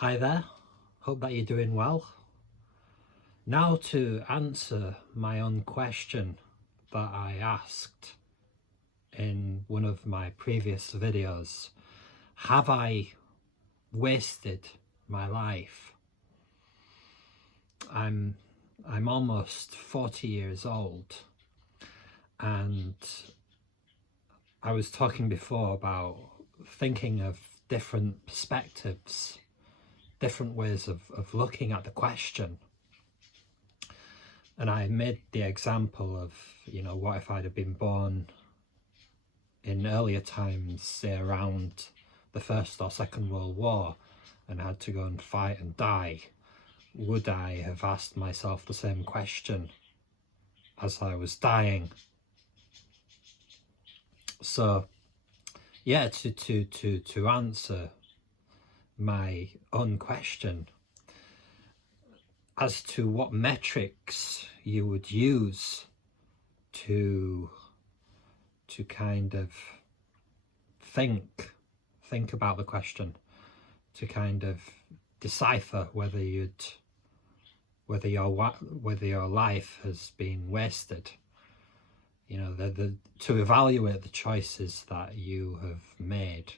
Hi there, hope that you're doing well. Now to answer my own question that I asked in one of my previous videos. Have I wasted my life? I'm almost 40 years old, and I was talking before about thinking of different perspectives, different ways of looking at the question. And I made the example of, what if I'd have been born in earlier times, say around the First or Second World War, and had to go and fight and die? Would I have asked myself the same question as I was dying? So, yeah, to answer my own question as to what metrics you would use to kind of think about the question, to kind of decipher whether your life has been wasted. To evaluate the choices that you have made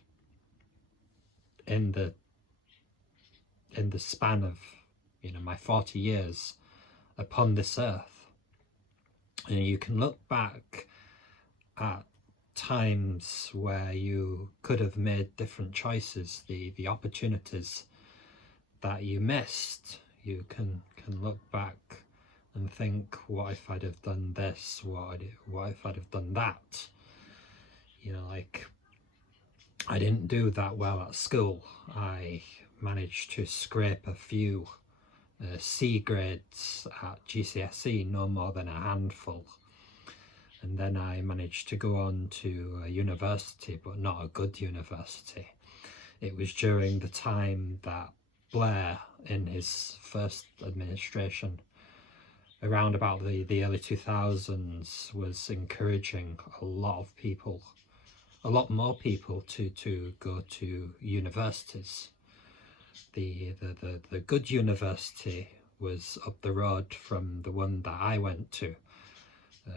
in the span of my 40 years upon this earth. You can look back at times where you could have made different choices, the opportunities that you missed. You can look back and think, what if I'd have done this? What if I'd have done that? Like, I didn't do that well at school. I managed to scrape a few C grades at GCSE, no more than a handful. And then I managed to go on to a university, but not a good university. It was during the time that Blair, in his first administration, around about the early 2000s, was encouraging a lot more people to go to universities. The good university was up the road from the one that I went to,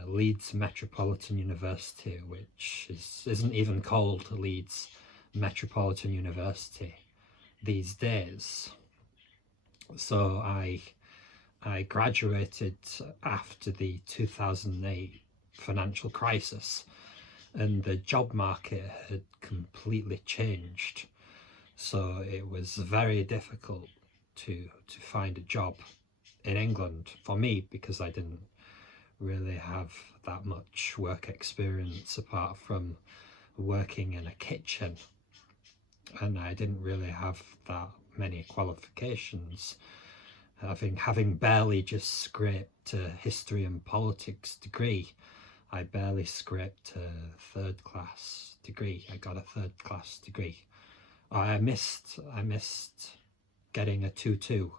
Leeds Metropolitan University, which isn't even called Leeds Metropolitan University these days. So I graduated after the 2008 financial crisis, and the job market had completely changed. So it was very difficult to find a job in England for me, because I didn't really have that much work experience apart from working in a kitchen, and I didn't really have that many qualifications. Having barely just scraped a history and politics degree, I barely scraped a third class degree. I got a third class degree. I missed getting a 2-2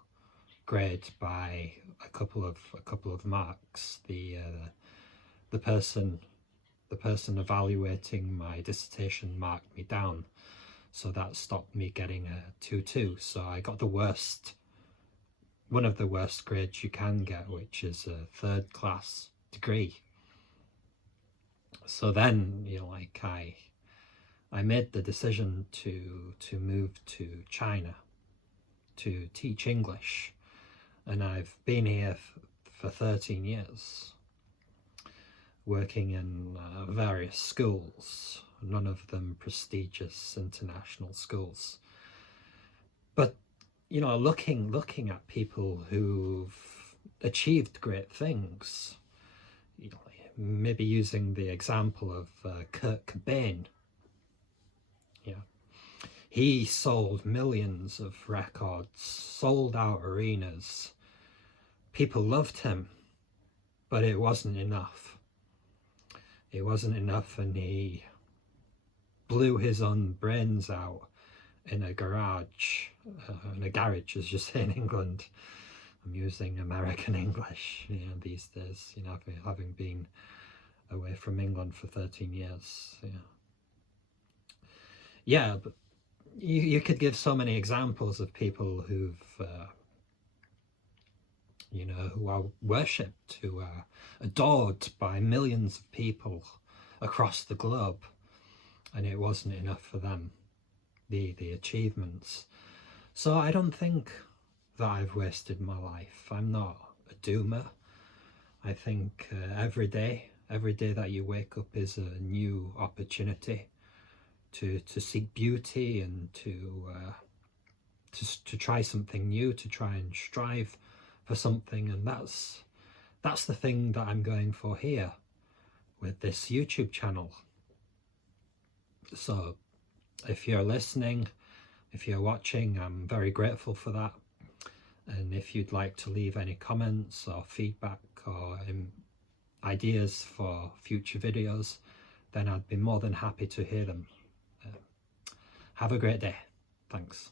grade by a couple of marks. The person evaluating my dissertation marked me down, so that stopped me getting a 2-2. So I got one of the worst grades you can get, which is a third class degree. So then, I made the decision to move to China to teach English, and I've been here for 13 years, working in various schools, none of them prestigious international schools. But looking at people who've achieved great things, maybe using the example of Kurt Cobain. He sold millions of records, sold out arenas. People loved him, but it wasn't enough. It wasn't enough, and he blew his own brains out in a garage, as you say in England. I'm using American English, these days, having been away from England for 13 years. But you could give so many examples of people who've you know, who are worshipped, who are adored by millions of people across the globe, and it wasn't enough for them, the achievements. So I don't think that I've wasted my life. I'm not a doomer. I think every day that you wake up is a new opportunity to seek beauty and to try something new, to try and strive for something. And that's the thing that I'm going for here with this YouTube channel. So if you're listening, if you're watching, I'm very grateful for that. And if you'd like to leave any comments or feedback or ideas for future videos, then I'd be more than happy to hear them. Have a great day. Thanks.